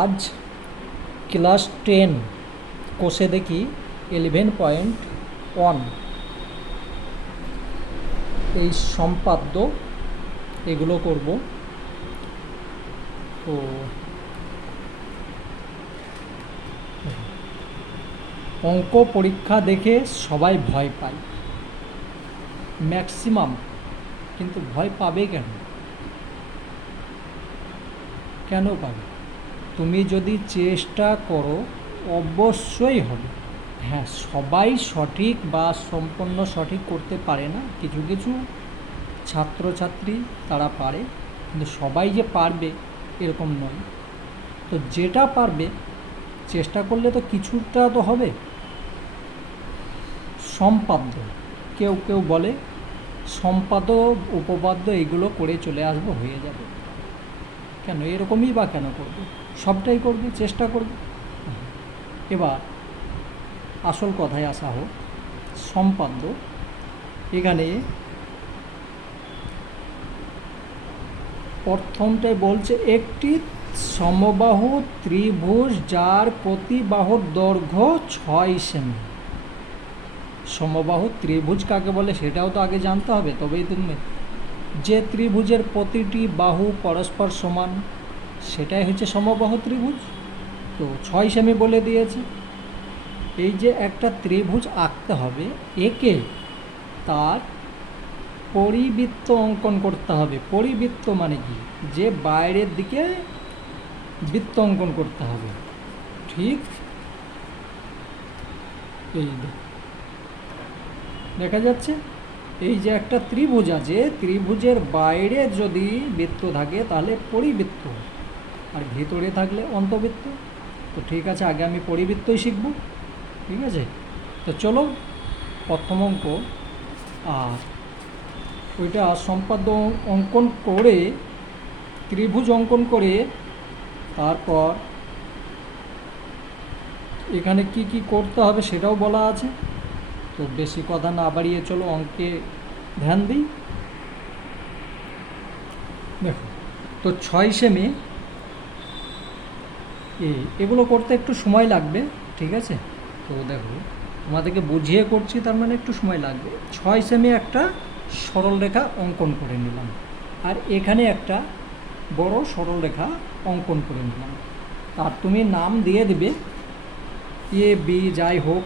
আজ ক্লাস 10 কোষে দেখি 11.1 এই সম্পাদ্য এগুলো করব। তো অঙ্ক পরীক্ষা দেখে সবাই ভয় পায়, ম্যাক্সিমাম। কিন্তু ভয় পাবে কেন? কেন পাবে? তুমি যদি চেষ্টা করো অবশ্যই হবে। হ্যাঁ, সবাই সঠিক বা সম্পূর্ণ সঠিক করতে পারে না, কিছু কিছু ছাত্রছাত্রী তারা পারে, কিন্তু সবাই যে পারবে এরকম নয়। তো যেটা পারবে চেষ্টা করলে তো কিছুটা তো হবে। সম্পাদ্য, কেউ কেউ বলে সম্পাদ্য উপপাদ্য এগুলো করে চলে আসবো, হয়ে যাবে। কেন এরকমই বা কেন করবে? সবটাই করবে, চেষ্টা করবে। এবার আসল কথায় আসা হোক। সম্পাদ্য এখানে প্রথমটাই বলছে একটি সমবাহু ত্রিভুজ যার প্রতি বাহুর দৈর্ঘ্য 6 সেমি। সমবাহু ত্রিভুজ কাকে বলে সেটাও তো আগে জানতে হবে, তবেই তুমি যে ত্রিভুজের প্রতিটি বাহু পরস্পর সমান সেটাই হচ্ছে সমবাহু ত্রিভুজ। তো 6 সেমি বলে দিয়েছে। এই যে একটা ত্রিভুজ আঁকতে হবে, একে তার পরিবৃত্ত অঙ্কন করতে হবে। পরিবৃত্ত মানে কি? যে বাইরের দিকে বৃত্ত অঙ্কন করতে হবে। ঠিক এই দেখা যাচ্ছে, এই যে একটা ত্রিভুজ আছে, ত্রিভুজের বাইরে যদি বৃত্ত থাকে তাহলে পরিবৃত্ত, আর ভিতরে থাকলে অন্তবৃত্ত। তো ঠিক আছে, আগে আমি পরিবৃত্তই শিখব। ঠিক আছে, তো চলো প্রথম অঙ্ক। আর ওইটা সম্পাদ্য অঙ্কন করে, ত্রিভুজ অঙ্কন করে, তারপর এখানে কি কি করতে হবে সেটাও বলা আছে। তো বেশি কথা না বাড়িয়ে চলো অঙ্কে ধ্যান দিই। দেখো, তো 6 সেমি এগুলো করতে একটু সময় লাগবে। ঠিক আছে, তো দেখো তোমাদেরকে বুঝিয়ে করছি, তার মানে একটু সময় লাগবে। 6 সেমি একটা সরলরেখা অঙ্কন করে নিলাম, আর এখানে একটা বড় সরলরেখা অঙ্কন করে নিলাম। আর তুমি নাম দিয়ে দিবে এ বি যাই হোক।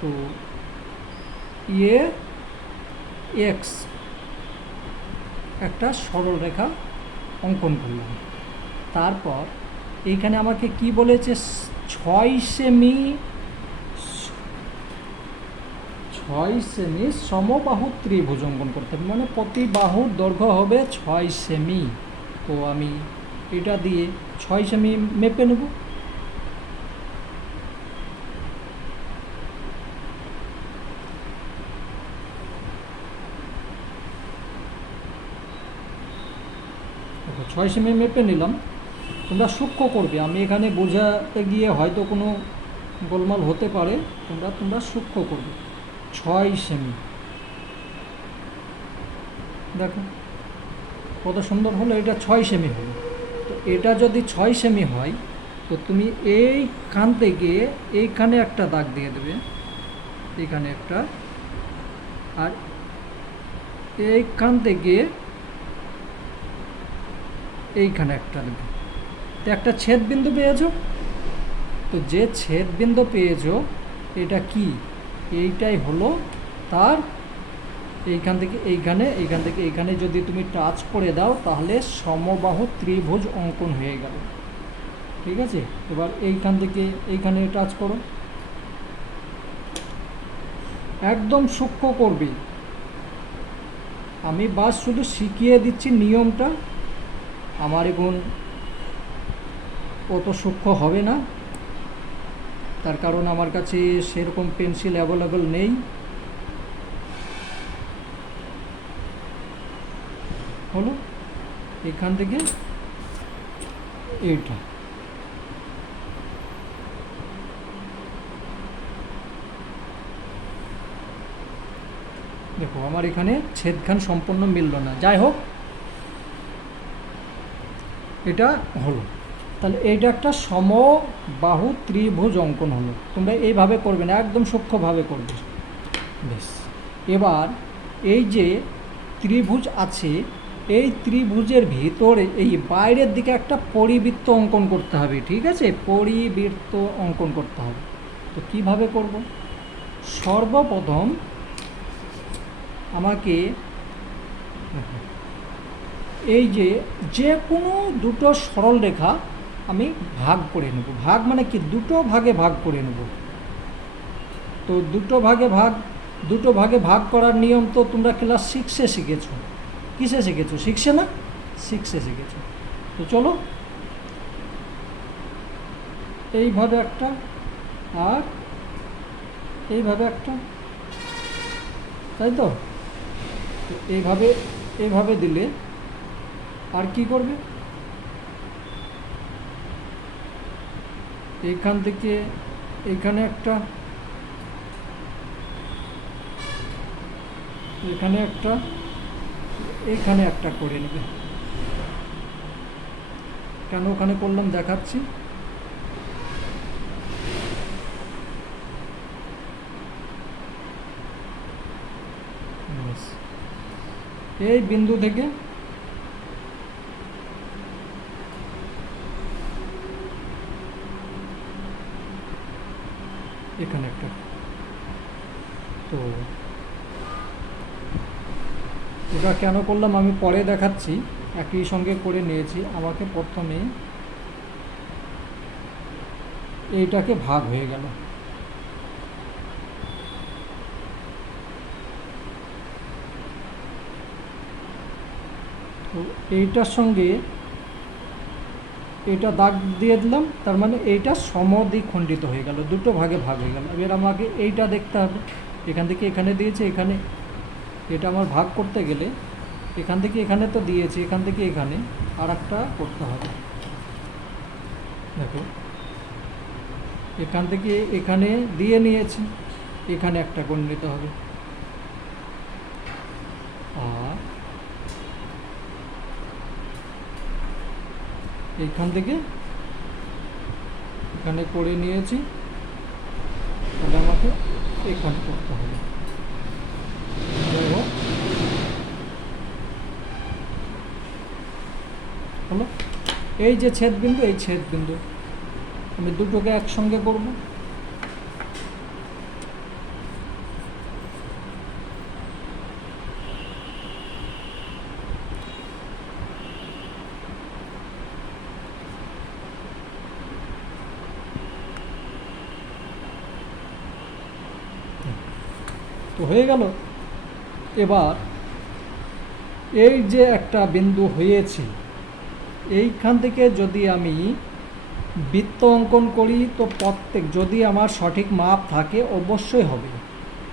তো এ এক্স একটা সরলরেখা অঙ্কন করলাম। তারপর এইখানে আমাকে কি বলেছে? 6 সেমি 6 সেমি সমবাহু ত্রিভুজ অঙ্কন করতে হবে, মানে প্রতি বাহুর দৈর্ঘ্য হবে 6 সেমি। তো আমি এটা দিয়ে 6 সেমি মেপে নেব। দেখো 6 সেমি মেপে নিলাম। তোমরা সূক্ষ্ম করবে, আমি এখানে বোঝাতে গিয়ে হয়তো কোনো গোলমাল হতে পারে, তোমরা সূক্ষ্ম করবে। 6 সেমি, দেখো কত সুন্দর হলো, এটা 6 সেমি হলো। তো এটা যদি 6 সেমি হয়, তো তুমি এইখান থেকে এইখানে একটা দাগ দিয়ে দেবে, এইখানে একটা, আর এইখান থেকে এইখানে একটা দেবে। তো একটা ছেদ বিন্দু পেয়েছো। তো যে ছেদ বিন্দু পেয়েছো এটা কি? এইটাই হলো তার, এইখান থেকে এইখানে, এইখান থেকে এইখানে যদি তুমি টাচ করে দাও তাহলে সমবাহু ত্রিভুজ অঙ্কন হয়ে গেল। ঠিক আছে, এবার এইখান থেকে এইখানে টাচ করো, একদম সূক্ষ্ম করবে। আমি বাস শুধু শিখিয়ে দিচ্ছি নিয়মটা, আমার এখন অত সূক্ষ্ম হবে না, তার কারণ আমার কাছে সেরকম পেন্সিল অ্যাভেলেবল নেই। হলো এখান থেকে এইটা, দেখো আমার এখানে ছেদখান সম্পূর্ণ মিলল না। যাই হোক, এটা হলো। তাহলে এইটা একটা সমবাহু ত্রিভুজ অঙ্কন হলো। তোমরা এইভাবে করবে না, একদম সূক্ষ্মভাবে করবে। বেশ, এবার এই যে ত্রিভুজ আছে, এই ত্রিভুজের ভিতরে এই বাইরের দিকে একটা পরিবৃত্ত অঙ্কন করতে হবে। ঠিক আছে, পরিবৃত্ত অঙ্কন করতে হবে। তো কিভাবে করব? সর্বপ্রথম আমাকে এই যে কোনো দুটো সরল রেখা আমি ভাগ করে নেব। ভাগ মানে কি, দুটো ভাগে ভাগ করে নেব। তো দুটো ভাগে ভাগ করার নিয়ম তো তোমরা ক্লাস 6-এ শিখেছো। কিসে শিখেছো? 6-এ না? 6-এ শিখেছো। তো চলো, এইভাবে একটা, আর এইভাবে একটা, তাই তো? এইভাবে দিলে আর কি করবে, এইখান থেকে এইখানে একটা, এখানে একটা, এখানে একটা করে নেবে। কেন ওখানে করলাম দেখাচ্ছি। এই বিন্দু থেকে এখানে একটা। তো এটা কেন করলাম আমি পরে দেখাচ্ছি, একই সঙ্গে করে নিয়েছি। আমাকে প্রথমে এইটাকে ভাগ হয়ে গেল, তো এইটার সঙ্গে এটা দাগ দিয়ে দিলাম, তার মানে এইটা সমদ্বিখণ্ডিত হয়ে গেল, দুটো ভাগে ভাগ হয়ে গেল। এবার আমাকে এইটা দেখতে হবে, এখান থেকে এখানে দিয়েছে, এখানে এটা আমার ভাগ করতে গেলে এখান থেকে এখানে তো দিয়েছে, এখান থেকে এখানে আর একটা করতে হবে। দেখো, এখান থেকে এখানে দিয়ে নিয়েছি, এখানে একটা করে নিতে হবে। আর এইখান থেকে এখানে করে নিয়েছি, তাহলে আমাকে এখানে করতে হবে। যাই হোক, হলো এই যে ছেদবিন্দু, এই ছেদবিন্দু আমি দুটোকে একসঙ্গে করব। তো হয়ে গেল। এবার এই যে একটা বিন্দু হয়েছে, এইখান থেকে যদি আমি বৃত্ত অঙ্কন করি, তো প্রত্যেক, যদি আমার সঠিক মাপ থাকে অবশ্যই হবে।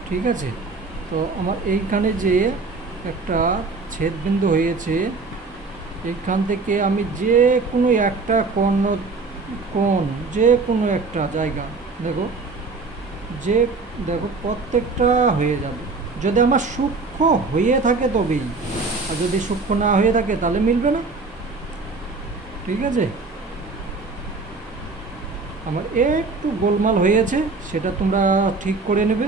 ঠিক আছে, তো আমার এইখানে যে একটা ছেদবিন্দু হয়েছে, এইখান থেকে আমি যে কোনো একটা কোণ যে কোনো একটা জায়গা, দেখো প্রত্যেকটা হয়ে যাবে, যদি আমার সূক্ষ্ম হয়ে থাকে তবেই, আর যদি সূক্ষ্ম না হয়ে থাকে তাহলে মিলবে না। ঠিক আছে, আমার একটু গোলমাল হয়েছে, সেটা তোমরা ঠিক করে নেবে।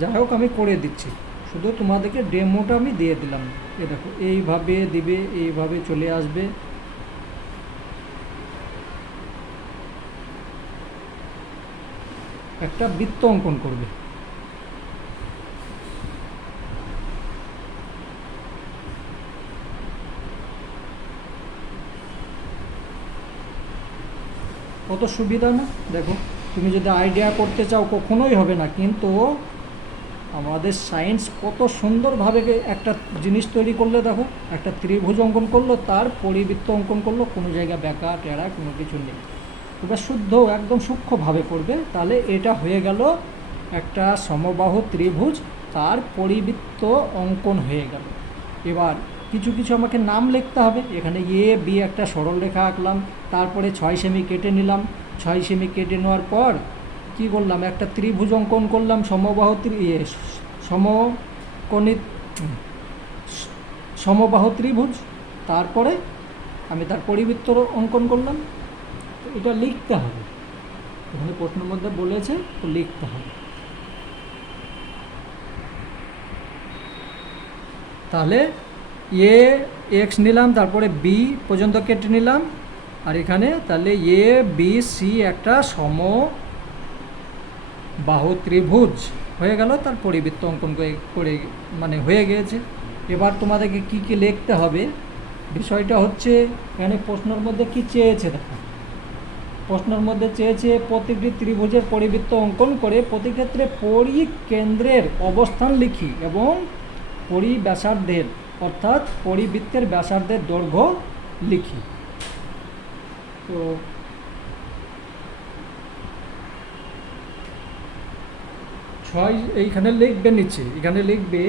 যাই হোক, আমি করে দিচ্ছি, শুধু তোমাদেরকে ডেমোটা আমি দিয়ে দিলাম। এ দেখো, এইভাবে দিবে, এইভাবে চলে আসবে, একটা বৃত্ত অঙ্কন করবে। কত সুবিধা না? দেখো, তুমি যদি আইডিয়া করতে চাও কখনোই হবে না, কিন্তু আমাদের সায়েন্স কত সুন্দরভাবে একটা জিনিস তৈরি করলে, দেখো একটা ত্রিভুজ অঙ্কন করলো, তার পরিবৃত্ত অঙ্কন করলো, কোনো জায়গায় বেঁকা টেরা কোনো কিছু নেই। এবার শুদ্ধ একদম সূক্ষ্মভাবে করবে, তাহলে এটা হয়ে গেল একটা সমবাহু ত্রিভুজ, তার পরিবৃত্ত অঙ্কন হয়ে গেল। এবার কিছু কিছু আমাকে নাম লিখতে হবে। এখানে এ বি একটা সরল রেখা আঁকলাম, তারপরে 6 সেমি কেটে নিলাম। 6 সেমি কেটে নেওয়ার পর কি করলাম, একটা ত্রিভুজ অঙ্কন করলাম, সমবাহু সমকোণিত সমবাহু ত্রিভুজ। তারপরে আমি তার পরিবৃত্ত অঙ্কন করলাম। এটা লিখতে হবে, এখানে প্রশ্নের মধ্যে বলেছে তো লিখতে হবে। তাহলে এ এক্স নিলাম, তারপরে বি পর্যন্ত কেটে নিলাম, আর এখানে তাহলে এ বি সি একটা সমবাহু ত্রিভুজ হয়ে গেল, তার পরিবৃত্ত অঙ্কন করে মানে হয়ে গিয়েছে। এবার তোমাদেরকে কি কি লিখতে হবে, বিষয়টা হচ্ছে এখানে প্রশ্নের মধ্যে কি চেয়েছে দেখো। প্রশ্নের মধ্যে চেয়েছে প্রতিটি ত্রিভুজের পরিবৃত্ত অঙ্কন করে প্রতি ক্ষেত্রে পরিকেন্দ্রের অবস্থান লিখি এবং পরিব্যাসার্ধের অর্থাৎ পরিবৃত্তের ব্যাসার্ধের দৈর্ঘ্য লিখি। তো ছয় এইখানে লিখবে, নিচে এখানে লিখবে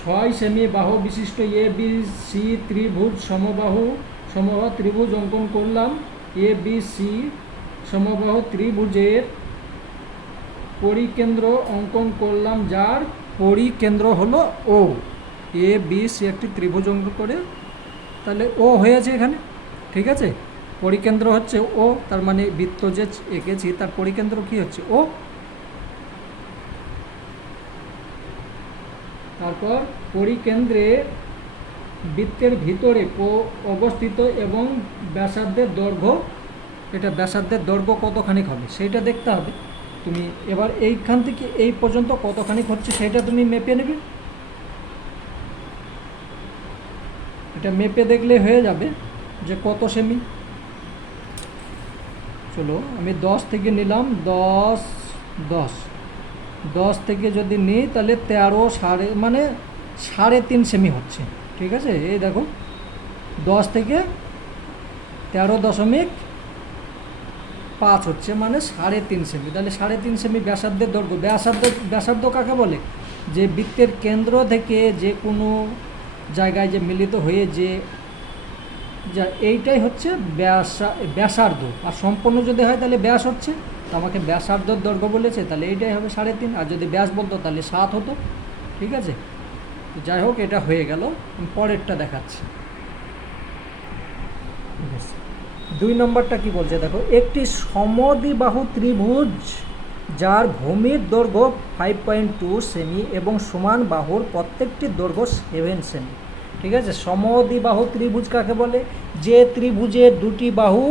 6 সেমি বাহু বিশিষ্ট এ বি সি ত্রিভুজ সমবাহু ত্রিভুজ অঙ্কন করলাম। এ বি সি সমবাহু ত্রিভুজের পরিকেন্দ্র অঙ্কন করলাম, যার পরিকেন্দ্র হলো ও। এ বি সি একটি ত্রিভুজ অঙ্কন করে তাহলে ও হয়েছে এখানে, ঠিক আছে। পরিকেন্দ্র হচ্ছে ও, তার মানে বৃত্ত যে এঁকেছি তার পরিকেন্দ্র কি হচ্ছে ও। তারপর পরিকেন্দ্রে বৃত্তের ভিতরে অবস্থিত এবং ব্যাসার্ধের দৈর্ঘ্য, এটা ব্যাসার্ধের দৈর্ঘ্য কতখানি হবে সেটা দেখতে হবে। তুমি এবার এইখান থেকে এই পর্যন্ত কতখানি হচ্ছে সেটা তুমি মেপে নেবে, এটা মেপে দেখলে হয়ে যাবে যে কত সেমি। চলো আমি 10 থেকে নিলাম, 10 থেকে যদি নিই তাহলে 13 মানে 3.5 সেমি হচ্ছে, ঠিক আছে। এই দেখো 10 থেকে 13.5 হচ্ছে মানে 3.5 সেমি, তাহলে 3.5 সেমি ব্যাসার্ধের দৈর্ঘ্য। ব্যাসার্ধ কাকে বলে, যে বৃত্তের কেন্দ্র থেকে যে কোনো জায়গায় যে মিলিত হয়ে যে এইটাই হচ্ছে ব্যাসার্ধ। আর সম্পূর্ণ যদি হয় তাহলে ব্যাস হচ্ছে, তো আমাকে ব্যাসার্ধর দৈর্ঘ্য বলেছে তাহলে এইটাই হবে 3.5, আর যদি ব্যাস বলতো তাহলে 7 হতো, ঠিক আছে। তো যাই হোক এটা হয়ে গেল, পরেরটা দেখাচ্ছি। ঠিক আছে, 2 নম্বরটা কি বলছে দেখো। একটি সমদ্বিবাহু ত্রিভুজ যার ভূমির দৈর্ঘ্য 5.2 সেমি এবং সমান বাহুর প্রত্যেকটি দৈর্ঘ্য 7 সেমি, ঠিক আছে। সমদ্বিবাহু ত্রিভুজ কাকে বলে, যে ত্রিভুজের দুটি বাহু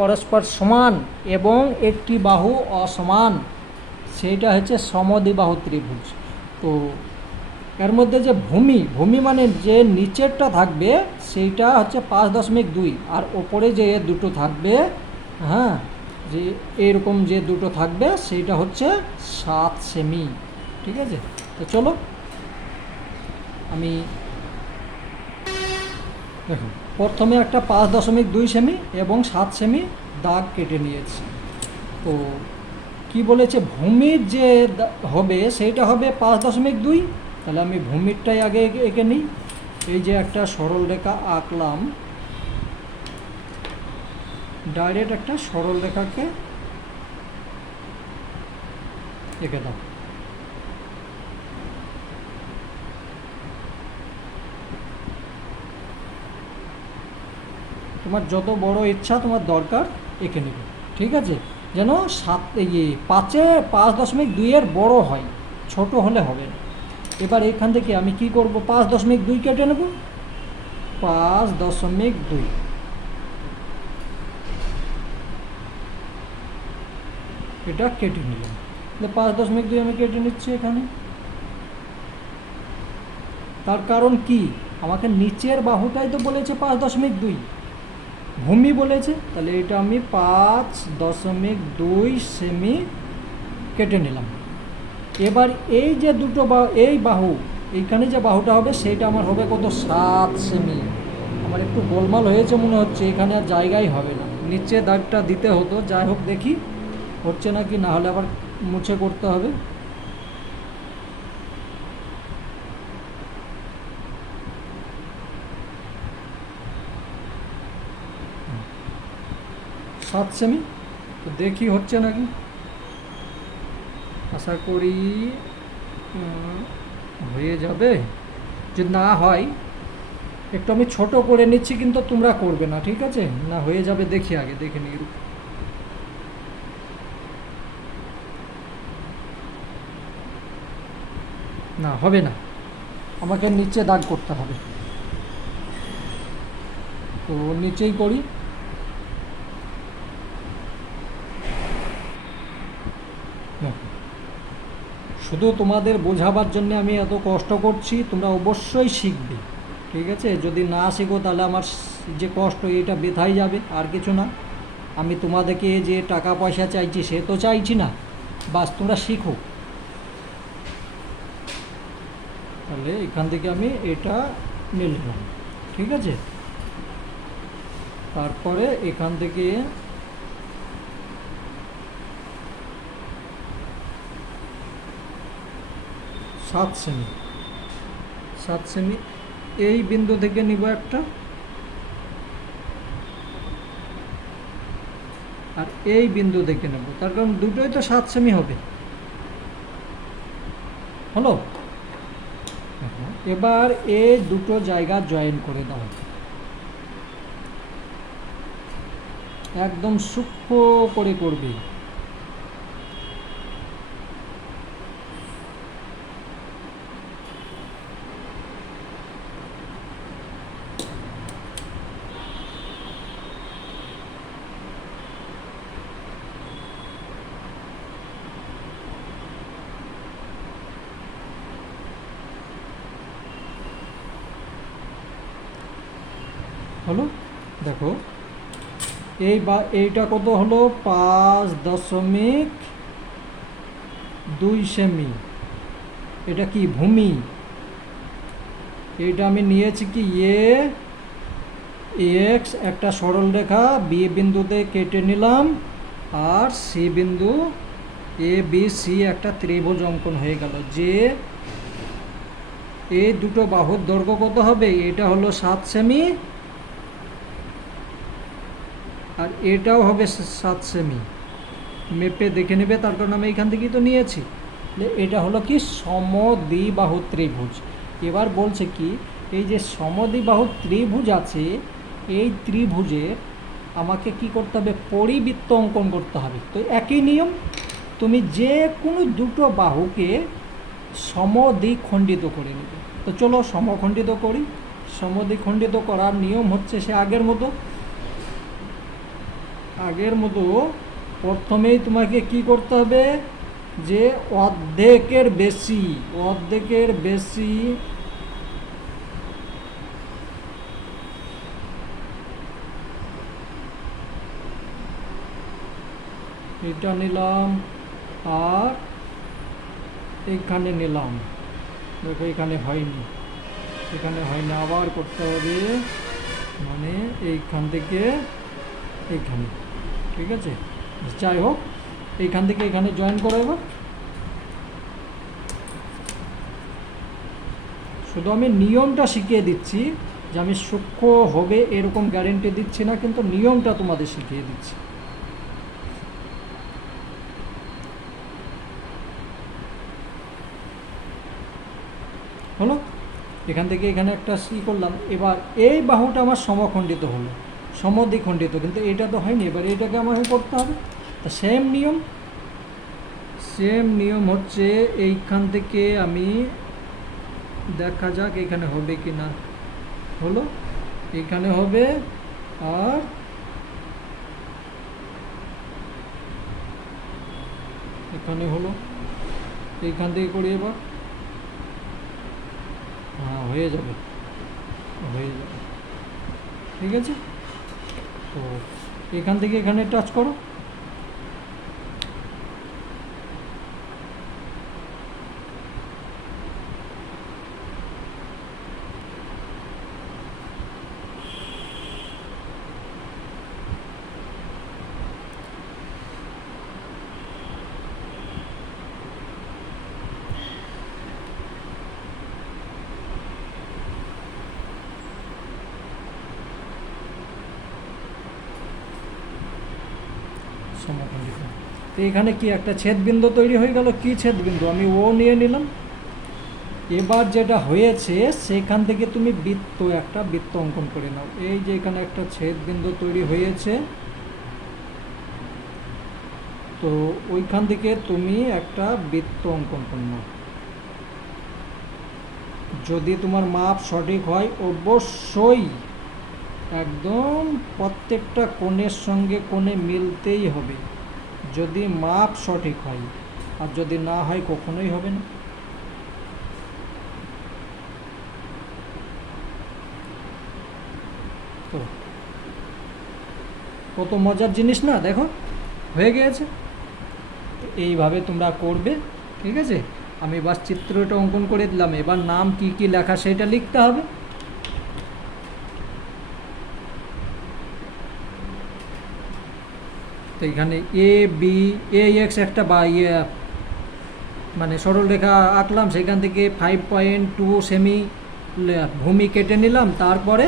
পরস্পর সমান এবং একটি বাহু অসমান, সেইটা হচ্ছে সমদ্বিবাহু ত্রিভুজ। তো এর মধ্যে যে ভূমি মানে যে নিচেরটা থাকবে সেইটা হচ্ছে 5.2, আর ওপরে যে দুটো থাকবে, হ্যাঁ, যে এরকম যে দুটো থাকবে সেইটা হচ্ছে 7 সেমি, ঠিক আছে। তো চলো আমি দেখো প্রথমে একটা 5.2 সেমি এবং 7 সেমি দাগ কেটে নিয়েছি। তো কি বলেছে, ভূমির যে হবে সেইটা হবে 5.2, তাহলে আমি ভূমিরটাই আগে এঁকে নিই। এই যে একটা সরল রেখা আঁকলাম, ডাইরেক্ট একটা সরল রেখাকে এঁকে দাও। তোমার যত বড় ইচ্ছা তোমার দরকার এঁকে নেবে, ঠিক আছে, যেন 5.2 বড় হয়, ছোট হলে হবে না। এবার এখান থেকে আমি কি করব, 5.2 কেটে নেব, 5.2 এটা কেটে নিলাম। 5.2 আমি কেটে নিচ্ছি এখানে। তার কারণ কি, আমাকে নিচের বাহুটাই তো বলেছে 5.2, ভূমি বলেছে, তাহলে এটা আমি 5.2 সেমি কেটে নিলাম। এবার এই যে দুটো এই বাহু, এইখানে যে বাহুটা হবে সেইটা আমার হবে কত, 7 সেমি। আমার একটু গোলমাল হয়েছে মনে হচ্ছে, এখানে আর জায়গাই হবে না, নিচে দাগটা দিতে হতো। যাই হোক দেখি হচ্ছে নাকি, না হলে আবার মুছে করতে হবে। সাত সেমি, তো দেখি হচ্ছে নাকি, আশা করি হয়ে যাবে। যদি না হয় একটু আমি ছোট করে নিচ্ছি, কিন্তু তোমরা করবে না, ঠিক আছে? না হয়ে যাবে, দেখি আগে দেখে নিই। না হবে না, আমাকে নিচে দাগ করতে হবে। তো নিচেই করি। দেখো, শুধু তোমাদের বোঝাবার জন্য আমি এত কষ্ট করছি, তোমরা অবশ্যই শিখবে, ঠিক আছে? যদি না শিখো তাহলে আমার যে কষ্ট এটা বৃথাই যাবে, আর কিছু না। আমি তোমাদেরকে যে টাকা পয়সা চাইছি সে তো চাইছি না, বাস তোমরা শিখো। তাহলে এখান থেকে আমি এটা নিলাম, ঠিক আছে? তারপরে এখান থেকে 7 সেমি, 7 সেমি এই বিন্দু থেকে নিব একটা, আর এই বিন্দু থেকে নেব, তার কারণ দুটোই তো 7 সেমি হবে। হলো? এবার এই দুটো জায়গা জয়েন করে দাও, একদম সূক্ষ্ম করে করবে। হলো? দেখো, এইটা কত হলো? 5.2 সেমি। এটা কি ভূমি? এইটা আমি নিয়েছি কি এক্স, একটা সরল রেখা বি বিন্দুতে কেটে নিলাম, আর সি বিন্দু এ বি সি একটা ত্রিভুজ অঙ্কন হয়ে গেল। যে এই দুটো বাহুর দৈর্ঘ্য কত হবে? এটা হলো 7 সেমি, আর এটাও হবে 7 সেমি। মেপে দেখে নেবে, তার কারণ আমি এখান থেকেই তো নিয়েছি। এটা হলো কি সমদ্বিবাহু ত্রিভুজ। এবার বলছে কি, এই যে সমদ্বিবাহু ত্রিভুজ আছে, এই ত্রিভুজের আমাকে কি করতে হবে? পরিবৃত্ত অঙ্কন করতে হবে। তো একই নিয়ম, তুমি যে কোনো দুটো বাহুকে সমদ্বিখণ্ডিত করে নেবে। তো চলো সমখণ্ডিত করি। সমদ্বিখণ্ডিত করার নিয়ম হচ্ছে সে আগের মতো প্রথমেই তোমাকে কি করতে হবে? যে অর্ধেকের বেশি এটা নিলাম, আর এইখানে নিলাম। দেখো এখানে হয়নি, আবার করতে হবে, মানে এইখান থেকে এইখানে, ঠিক আছে? যাই হোক, এইখান থেকে এখানে জয়েন করো। এবার শুধু আমি নিয়মটা শিখিয়ে দিচ্ছি, যে আমি সূক্ষ্ম হবে এরকম গ্যারেন্টি দিচ্ছি না, কিন্তু নিয়মটা তোমাদের শিখিয়ে দিচ্ছি। হলো? এখান থেকে এখানে একটা করলাম। এবার এই বাহুটা আমার সমখণ্ডিত হলো, সমদ্বিখণ্ডিত, কিন্তু এটা তো হয়নি। এবার এটাকে আমাকে করতে হবে। তা সেম নিয়ম হচ্ছে, এইখান থেকে আমি দেখা যাক এখানে হবে কি না। হলো? এখানে হবে, আর এখানে হলো। এইখান থেকে করি এবার। হ্যাঁ, হয়ে যাবে, ঠিক আছে? তো এখান থেকে এখানে টাচ করো। সমখণ্ডিত। তো এখানে কি একটা ছেদ বিন্দু তৈরি হয়ে গেল। কি ছেদ বিন্দু? আমি ও নিয়ে নিলাম, এবার যেটা হয়েছে সেখান থেকে তুমি একটা বৃত্ত অঙ্কন করে নাও। এই যে এখানে একটা ছেদ বিন্দু তৈরি হয়েছে, তো ওইখান থেকে তুমি একটা বৃত্ত অঙ্কন করে নাও। যদি তোমার মাপ সঠিক হয় অবশ্যই একদম প্রত্যেকটা কোণের সঙ্গে কোণে মিলতেই হবে, যদি মাপ সঠিক হয়। আর যদি না হয় কখনোই হবে না। তো কত মজার জিনিস না, দেখো হয়ে গিয়েছে। এইভাবে তোমরা করবে, ঠিক আছে। আমি বাস চিত্রটা অঙ্কন করে দিলাম, এবার নাম কি কি লেখা সেটা লিখতে হবে। তো এখানে এ বি এ এক্স একটা বা মানে সরলরেখা আঁকলাম, সেখান থেকে 5.2 সেমি ভূমি কেটে নিলাম, তারপরে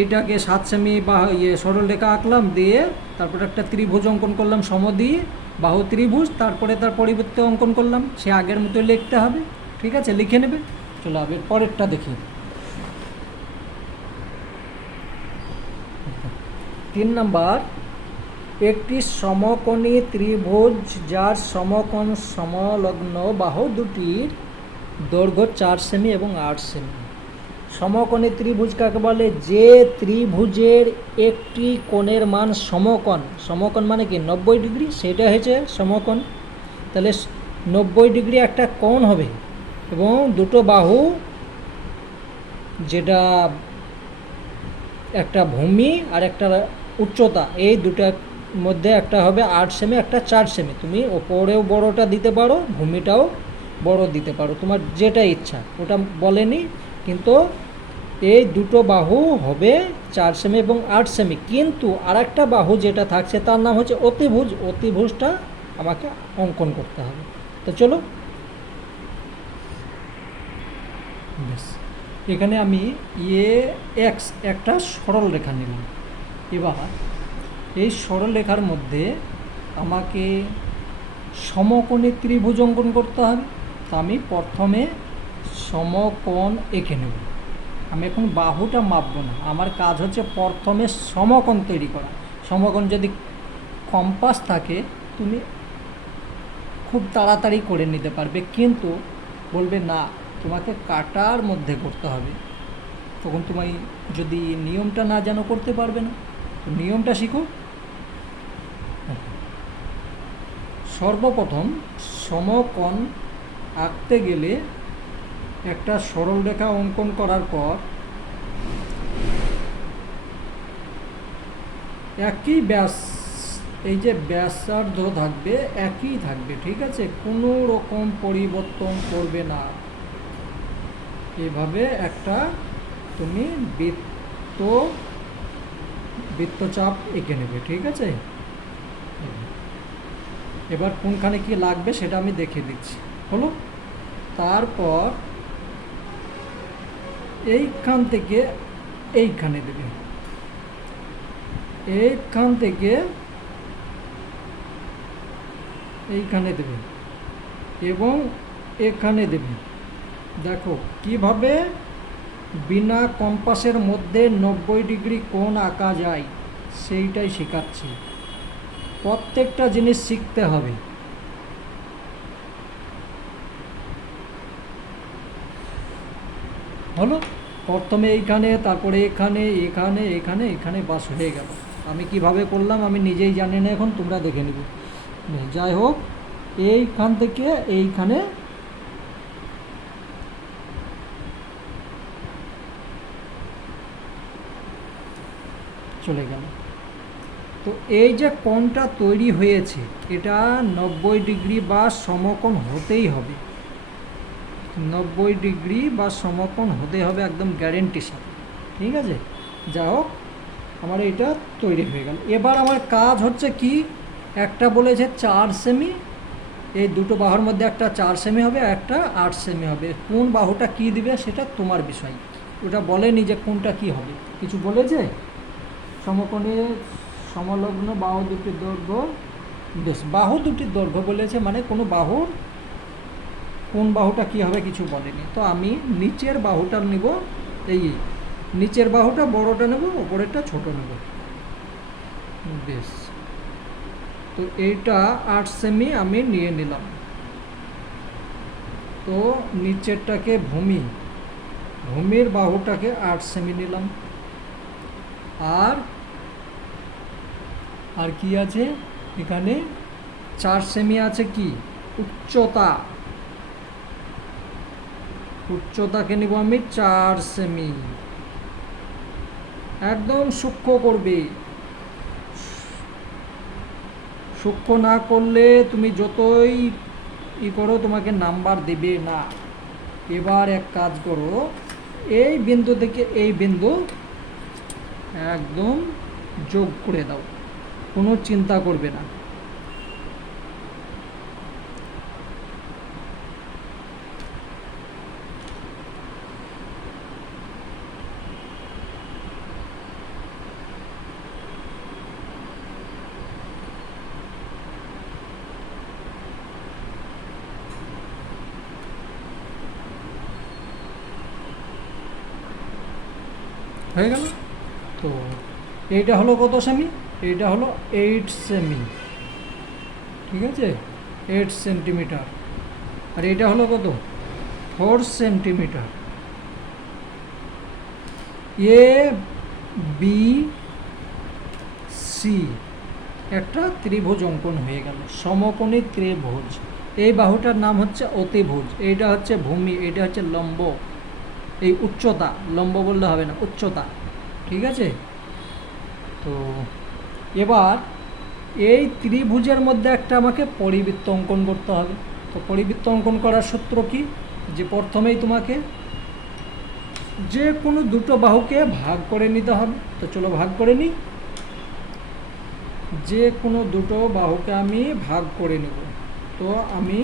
এইটাকে 7 সেমি বা সরলরেখা আঁকলাম, দিয়ে তারপরে একটা ত্রিভুজ অঙ্কন করলাম সমদ্বিহী বাহু ত্রিভুজ, তারপরে তার পরিবর্তে অঙ্কন করলাম, সে আগের মতো লিখতে হবে, ঠিক আছে, লিখে নেবে। চলো আবার পরেরটা দেখি। 3 নাম্বার, একটি সমকোণী ত্রিভুজ যার সমকোণ সমলগ্ন বাহু দুটির দৈর্ঘ্য 4 সেমি এবং 8 সেমি। সমকোণী ত্রিভুজ কাকে বলে? যে ত্রিভুজের একটি কোণের মান সমকোণ, সমকোণ মানে কি 90 ডিগ্রি, সেটা হচ্ছে সমকোণ। তাহলে 90 ডিগ্রি একটা কোণ হবে এবং দুটো বাহু, যেটা একটা ভূমি আর একটা উচ্চতা, এই দুটার মধ্যে একটা হবে 8 সেমি, একটা 4 সেমি। তুমি ওপরেও বড়টা দিতে পারো, ভূমিটাও বড় দিতে পারো, তোমার যেটা ইচ্ছা, ওটা বলেনি। কিন্তু এই দুটো বাহু হবে 4 সেমি এবং 8 সেমি। কিন্তু আর একটা বাহু যেটা থাকছে তার নাম হচ্ছে অতিভুজ, অতিভুজটা আমাকে অঙ্কন করতে হবে। তো চলো, বেশ, এখানে আমি এ এক্স একটা সরল রেখা নিলাম। এবার এই সরল রেখার মধ্যে আমাকে সমকোণী ত্রিভুজ অঙ্কন করতে হবে। তো আমি প্রথমে সমকোণ এঁকে নেব। আমি এখন বাহুটা মাপবো না, আমার কাজ হচ্ছে প্রথমে সমকোণ তৈরি করা। সমকোণ যদি কম্পাস থাকে তুমি খুব তাড়াতাড়ি করে নিতে পারবে, কিন্তু বলবে না তোমাকে কাটার মধ্যে করতে হবে, তখন তুমি যদি নিয়মটা না জানো করতে পারবে না। তো নিয়মটা শিখো। সর্বপ্রথম সমকোণ আঁকতে গেলে একটা সরলরেখা অঙ্কন করার পর একই ব্যাস, এই যে ব্যাসার্ধ থাকবে একই থাকবে, ঠিক আছে, কোনো রকম পরিবর্তন করবে না। এভাবে একটা তুমি বৃত্তচাপ এঁকে নেবে, ঠিক আছে। এবার কোনখানে কি লাগবে সেটা আমি দেখে দিচ্ছি, হলো। তারপর এইখান থেকে এইখানে দেবে, এইখান থেকে এইখানে দেবে এবং এখানে দেবে। দেখো কিভাবে বিনা কম্পাসের মধ্যে 90 ডিগ্রি কোণ আঁকা যায় সেইটাই শেখাচ্ছি। প্রত্যেকটা জিনিস শিখতে হবে। হলো, প্রথমে এইখানে, তারপরে এখানে, এখানে, এখানে, এখানে, বাস হয়ে গেল। আমি কিভাবে করলাম আমি নিজেই জানি না, এখন তোমরা দেখে নেবে। যাই হোক, এইখান থেকে এইখানে চলে গেল। তো এই যে কোণটা তৈরি হয়েছে এটা 90 ডিগ্রি বা সমকোণ হতেই হবে, 90 ডিগ্রি বা সমকোণ হতে হবে একদম গ্যারেন্টির সাথে, ঠিক আছে। যা হোক, আমার এটা তৈরি হয়ে গেল। এবার আমার কাজ হচ্ছে কি, একটা বলেছে 4 সেমি, এই দুটো বাহুর মধ্যে একটা 4 সেমি হবে, একটা 8 সেমি হবে। কোন বাহুটা কি দিবে সেটা তোমার বিষয়, ওটা বলেনি যে কোনটা কি হবে, কিছু বলেছে। সমকোণে সমলগ্ন বাহু দুটির দৈর্ঘ্য, বেশ, বাহু দুটির দৈর্ঘ্য বলেছে, মানে কোনো বাহুর কোন বাহুটা কি হবে কিছু বলেনি, তো আমি নিচের বাহুটা নেব, এই নিচের বাহুটা বড়টা নেব, ওপরেরটা ছোট নেব। বেশ, তো এইটা 8 সেমি আমি নিয়ে নিলাম। তো নিচেরটাকে ভূমির বাহুটাকে 8 সেমি নিলাম। আর কি আছে এখানে, 4 সেমি আছে কি উচ্চতাকে নিব আমি 4 সেমি। একদম সূক্ষ্ম করবে, সূক্ষ্ম না করলে তুমি যতই করো তোমাকে নাম্বার দেবে না। এবার এক কাজ করো, এই বিন্দু থেকে এই বিন্দু একদম যোগ করে দাও, কোনো চিন্তা করবে না। হয়ে গেল। তো এইটা হলো কত সেমি, এইটা হলো 8 সেমি, ঠিক আছে, 8 সেন্টিমিটার। আর এইটা হলো কত, 4 সেন্টিমিটার। এ বি সি একটা ত্রিভুজ অঙ্কন হয়ে গেল, সমকোণী ত্রিভুজ। এই বাহুটার নাম হচ্ছে অতিভুজ, এইটা হচ্ছে ভূমি, এইটা হচ্ছে লম্ব, এই উচ্চতা, লম্ব বললে হবে না, উচ্চতা, ঠিক আছে। তো এবার এই ত্রিভুজের মধ্যে একটা আমাকে পরিবৃত্ত অঙ্কন করতে হবে। তো পরিবৃত্ত অঙ্কন করার সূত্র কি, যে প্রথমেই তোমাকে যে কোনো দুটো বাহুকে ভাগ করে নিতে হবে। তো চলো ভাগ করে নিই, যে কোনো দুটো বাহুকে আমি ভাগ করে নেব। তো আমি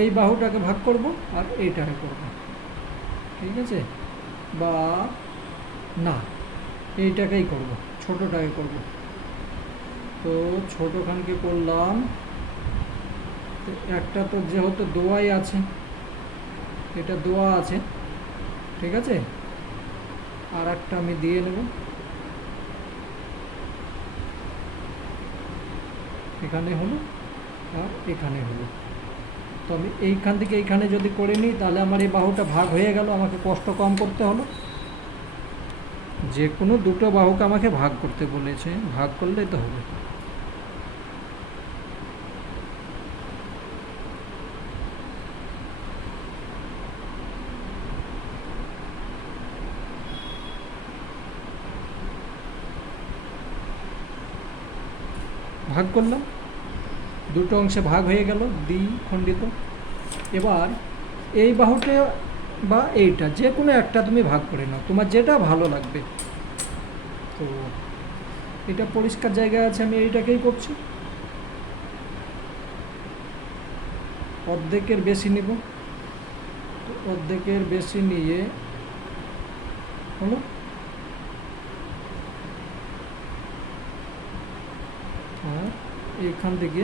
এই বাহুটাকে ভাগ করব আর এইটাকে করব, ঠিক আছে, বা না এইটাকেই করব, ছোটোটাকে করব। তো ছোটোখানকে করলাম, তো একটা তো যেহেতু দোয়াই আছে, এটা দোয়া আছে, ঠিক আছে, আর একটা আমি দিয়ে নেব, এখানে হলো আর এখানে হলো। তো আমি এইখান থেকে এইখানে যদি করে নিই তাহলে আমার এই বাহুটা ভাগ হয়ে গেল, আমাকে কষ্ট কম করতে হলো। যে কোনো দুটো বাহুকে আমাকে ভাগ করতে বলেছে, ভাগ করলেই তো হবে। ভাগ করলাম, দুটো অংশে ভাগ হয়ে গেল, দ্বিখণ্ডিত। এবার এই বাহুটা বা এইটা যে কোনো একটা তুমি ভাগ করে নাও, তোমার যেটা ভালো লাগবে। তো এটা পরিষ্কার জায়গায় আছে, আমি এইটাকেই করছি। অর্ধেকের বেশি নিব, তো অর্ধেকের বেশি নিয়ে হলো, আর এইখান থেকে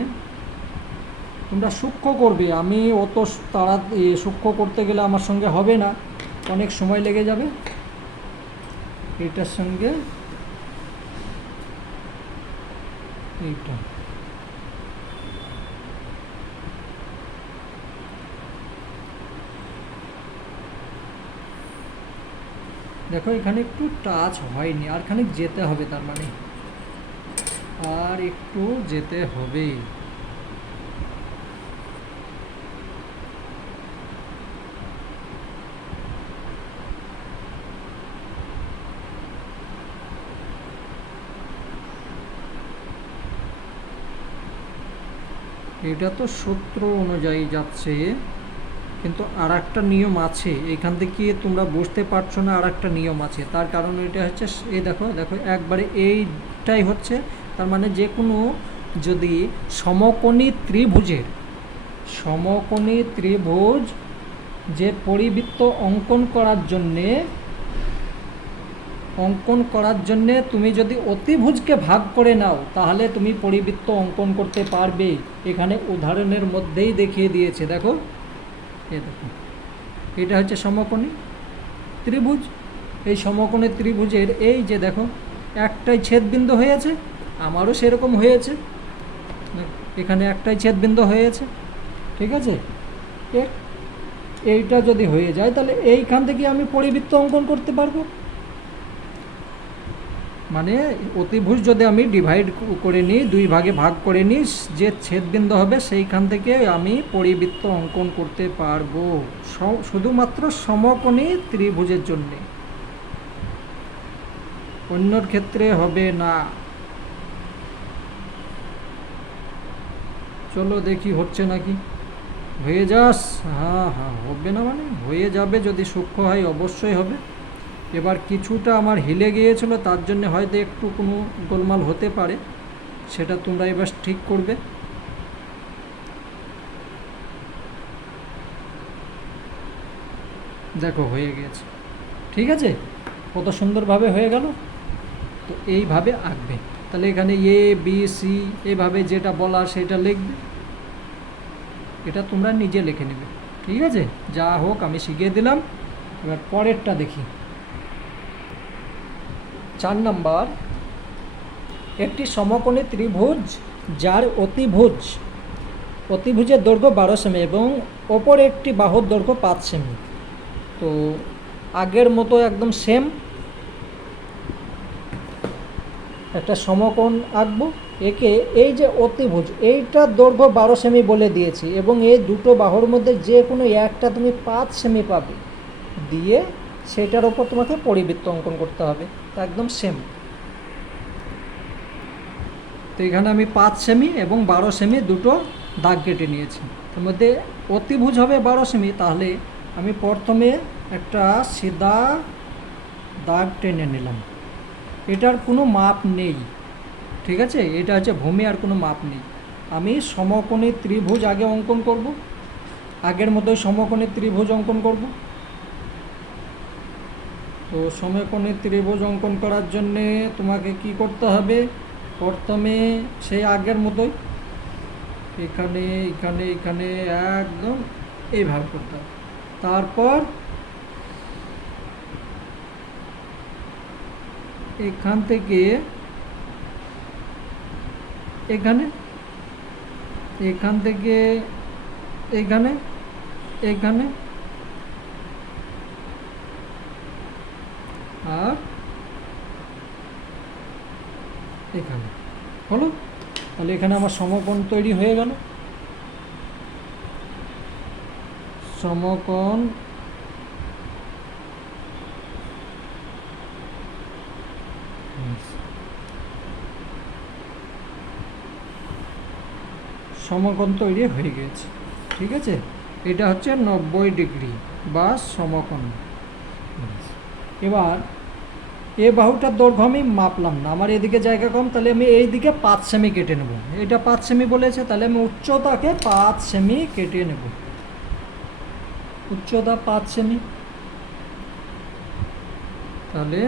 তোমরা সূক্ষ্ম করবে, আমি অত তাড়া সূক্ষ্ম করতে গেলে আমার সঙ্গে হবে না, অনেক সময় লেগে যাবে। এইটার সঙ্গে এইটা দেখো এখানে একটু টাচ হয়নি, আর খানিক যেতে হবে, তার মানে আর একটু যেতে হবে। এটা তো সূত্র অনুযায়ী যাচ্ছে, কিন্তু আর একটা নিয়ম আছে, এখান থেকে তোমরা বুঝতে পারছো না, আর একটা নিয়ম আছে। তার কারণ এটা হচ্ছে, এই দেখো দেখো একবারে এইটাই হচ্ছে, তার মানে যে কোনো যদি সমকোণী ত্রিভুজ যে পরিবৃত্ত অঙ্কন করার জন্যে অঙ্কন করার জন্যে তুমি যদি অতিভুজকে ভাগ করে নাও তাহলে তুমি পরিবৃত্ত অঙ্কন করতে পারবে। এখানে উদাহরণের মধ্যেই দেখিয়ে দিয়েছে, দেখো দেখো, এটা হচ্ছে সমকোণী ত্রিভুজ। এই সমকোণী ত্রিভুজের এই যে দেখো একটাই ছেদবিন্দু হয়েছে, আমারও সেরকম হয়েছে, এখানে একটাই ছেদবিন্দু হয়েছে, ঠিক আছে। এইটা যদি হয়ে যায় তাহলে এইখান থেকে আমি পরিবৃত্ত অঙ্কন করতে পারবো। মানে অতিভুজ যদি আমি ডিভাইড করে নিই, দুই ভাগে ভাগ করে নিই, যে ছেদবিন্দু হবে সেইখান থেকে আমি পরিবৃত্ত অঙ্কন করতে পারবো, শুধুমাত্র সমকোণী ত্রিভুজের জন্যে, অন্যর ক্ষেত্রে হবে না। চলো দেখি হচ্ছে নাকি, হয়ে যাস। হ্যাঁ হ্যাঁ, হবে না মানে হয়ে যাবে, যদি সূক্ষ্ম হয় অবশ্যই হবে। এবার কিছুটা আমার হিলে গিয়েছিল, তার জন্য হয়তো একটু কোনো গোলমাল হতে পারে, সেটা তোমরা এবার ঠিক করবে। দেখো হয়ে গেছে, ঠিক আছে, কত সুন্দরভাবে হয়ে গেল। তো এইভাবে আঁকবে, তাহলে এখানে এ বি সি এভাবে যেটা বলা সেটা লিখবে, এটা তোমরা নিজে লিখে নেবে, ঠিক আছে। যা হোক আমি শিখিয়ে দিলাম। এবার পরেরটা দেখি। 4 নম্বর, একটি সমকোণী ত্রিভুজ যার অতিভুজের দৈর্ঘ্য 12 সেমি এবং অপর একটি বাহুর দৈর্ঘ্য 5 সেমি। তো আগের মতো একদম সেম একটা সমকোণ আঁকবো। একে এই যে অতিভুজ, এইটার দৈর্ঘ্য 12 সেমি বলে দিয়েছি এবং এই দুটো বাহুর মধ্যে যে কোনো একটা তুমি 5 সেমি পাবে, দিয়ে সেটার ওপর তোমাকে পরিবৃত্ত অঙ্কন করতে হবে, তা একদম সেম। তো এখানে আমি 5 সেমি এবং 12 সেমি দুটো দাগ কেটে নিয়েছি। তার মধ্যে অতিভুজ হবে 12 সেমি, তাহলে আমি প্রথমে একটা সিধা দাগ টেনে নিলাম, এটার কোনো মাপ নেই, ঠিক আছে, এটা হচ্ছে ভূমি, আর কোনো মাপ নেই। আমি সমকোণী ত্রিভুজ আগে অঙ্কন করব, আগের মতোই সমকোণী ত্রিভুজ অঙ্কন করব। তো সমকোণী ত্রিভুজ অঙ্কন করার জন্যে তোমাকে কি করতে হবে, প্রথমে সেই আগের মতোই এখানে এখানে এখানে একদম এইভাবে করতে হবে। তারপর এখান থেকে এখানে, এখান থেকে এখানে, এখানে আর এখানে হলো। তাহলে এখানে আমার সমকোণ তৈরি হয়ে গেল। সমকোণ সমকোণ তৈরি হয়ে গেছে, ঠিক আছে। এটা হচ্ছে 90 ডিগ্রি বা সমকোণ। এবার এ বাহুটার দৈর্ঘ্য আমি মাপলাম না, আমার এদিকে জায়গা কম, তাহলে আমি এই দিকে 5 সেমি কেটে নেব। এটা 5 সেমি বলেছে, তাহলে আমি উচ্চতাকে 5 সেমি কেটে নেব, উচ্চতা 5 সেমি। তাহলে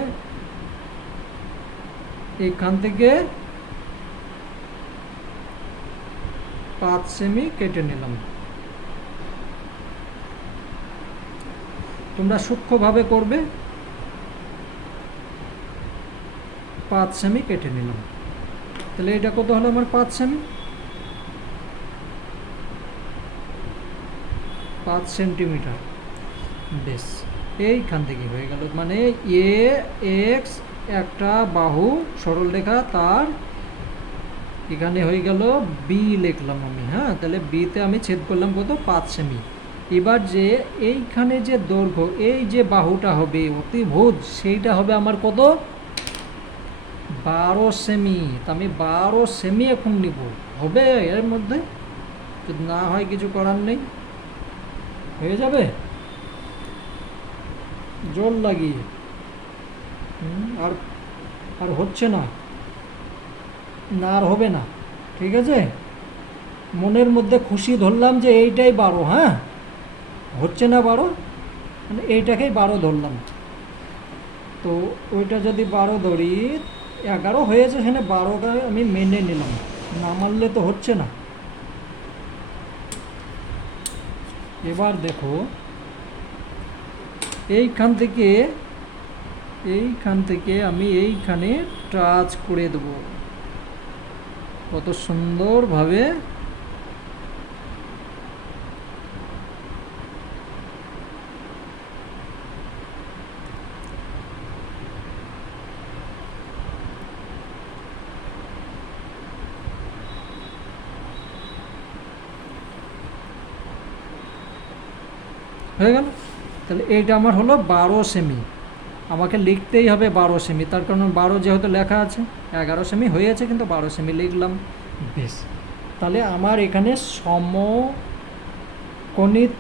এখান থেকে 5 সেমি কেটে নিলাম। তোমরা সূক্ষ্মভাবে করবে। 5 সেমি কেটে নিলাম, তাহলে এটা কত হলো আমার 5 সেমি, 5 সেন্টিমিটার। বেশ, এইখান থেকে হয়ে গেল, মানে এ এক্স একটা বাহু সরল রেখা, তার এখানে হয়ে গেল বি লিখলাম আমি, হ্যাঁ, তাহলে বিতে আমি ছেদ করলাম কত, 5 সেমি। এবার যে এইখানে যে দৈর্ঘ্য, এই যে বাহুটা হবে অতিভুজ, সেইটা হবে আমার কত, 12 সেমি। তা আমি 12 সেমি এখন নিব, হবে এর মধ্যে, যদি না হয় কিছু করার নেই, হয়ে যাবে জোর লাগিয়ে। আর আর হচ্ছে না, না আর হবে না, ঠিক আছে। মনের মধ্যে খুশি ধরলাম যে এইটাই 12, হ্যাঁ, হচ্ছে না 12, মানে এইটাকেই 12 ধরলাম। তো ওইটা যদি 12 ধরি, 11 হয়েছে, সেখানে 12টা আমি মেনে নিলাম, না মানলে তো হচ্ছে না। এবার দেখো এইখান থেকে আমি এইখানে টাচ করে দেব, কত সুন্দরভাবে। হয়ে গেল। তাহলে এইটা আমার হলো 12 সেমি। আমাকে লিখতেই হবে 12 সেমি, তার কারণ 12 যেহেতু লেখা আছে, 11 সেমি হয়েছে কিন্তু 12 সেমি লিখলাম। বেশ, তাহলে আমার এখানে সমকোণী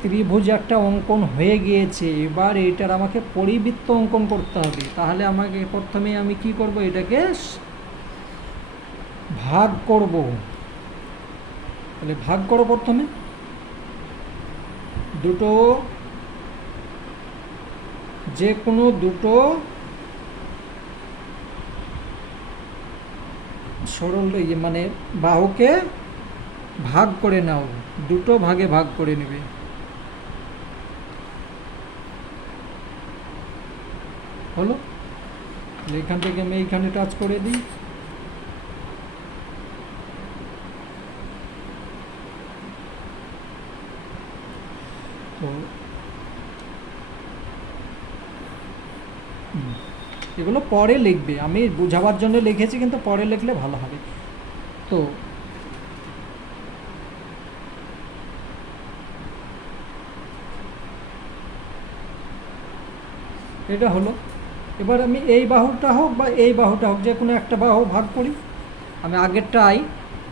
ত্রিভুজ একটা অঙ্কন হয়ে গিয়েছে। এবার এইটার আমাকে পরিবৃত্ত অঙ্কন করতে হবে। তাহলে আমাকে প্রথমে আমি কি করব, এটাকে ভাগ করব। তাহলে ভাগ করো প্রথমে, দুটো, যে কোনো দুটো সরল মানে বাহুকে ভাগ করে নাও, দুটো ভাগে ভাগ করে নেবে। হলো, এখান থেকে আমি এইখানে টাচ করে দিই। তো এগুলো পরে লিখবে, আমি বোঝাবার জন্য লিখেছি, কিন্তু পরে লিখলে ভালো হবে। তো এটা হলো। এবার আমি এই বাহুটা হোক বা এই বাহুটা হোক, যে কোনো একটা বাহু ভাগ করি। আমি আগেরটাই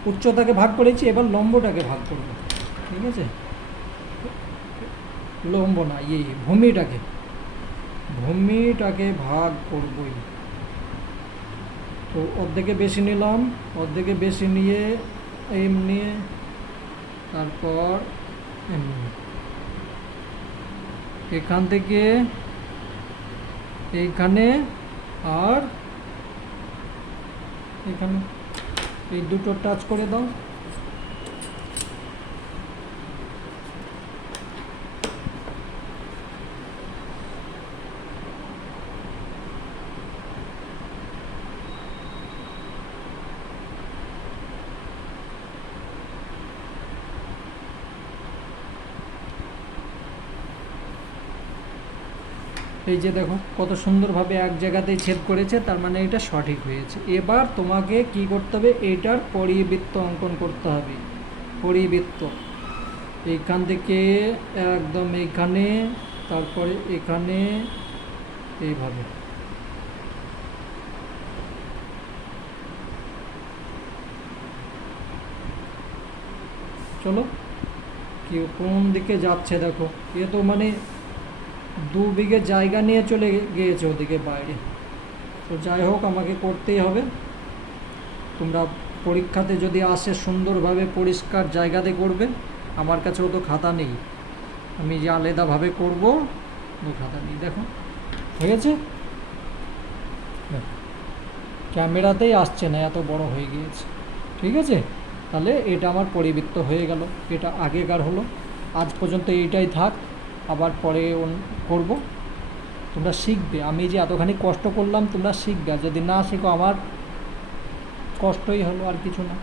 উচ্চতাকে ভাগ করেছি, এবার লম্বটাকে ভাগ করব। ঠিক আছে, লম্ব না, ভূমিটাকে ভাগ করবই। তো অর্ধেকে বেশি নিলাম, অর্ধেকে বেশি নিয়ে এমনি, তারপর এমনি, এখান থেকে এইখানে আর এখানে, এই দুটো টাচ করে দাও। এই যে দেখো কত সুন্দরভাবে এক জায়গাতেই ছেদ করেছে, তার মানে এটা সঠিক হয়েছে। এবার তোমাকে কি করতে হবে, এইটার পরিবৃত্ত অঙ্কন করতে হবে। পরিবৃত্ত এইখান থেকে একদম এইখানে, তারপরে এখানে, এইভাবে। চলো, কি কোন দিকে যাচ্ছে দেখো, এ তো মানে 2 বিঘে জায়গা নিয়ে চলে গিয়েছে ওদিকে বাইরে। তো যাই হোক, আমাকে করতেই হবে। তোমরা পরীক্ষাতে যদি আসে সুন্দরভাবে পরিষ্কার জায়গাতে করবে। আমার কাছেও তো খাতা নেই, আমি যে আলাদাভাবে করব, ওই খাতা নেই। দেখো হয়েছে, ক্যামেরাতেই আসছে না, এত বড় হয়ে গিয়েছে। ঠিক আছে, তাহলে এটা আমার পরিবৃত্ত হয়ে গেল। এটা আগেকার হলো, আজ পর্যন্ত এইটাই থাক, আবার পরে করব। তোমরা শিখবে, আমি যে এতখানি কষ্ট করলাম তোমরা শিখবে, আর যদি না শেখো আমার কষ্টই হলো, আর কিছু না।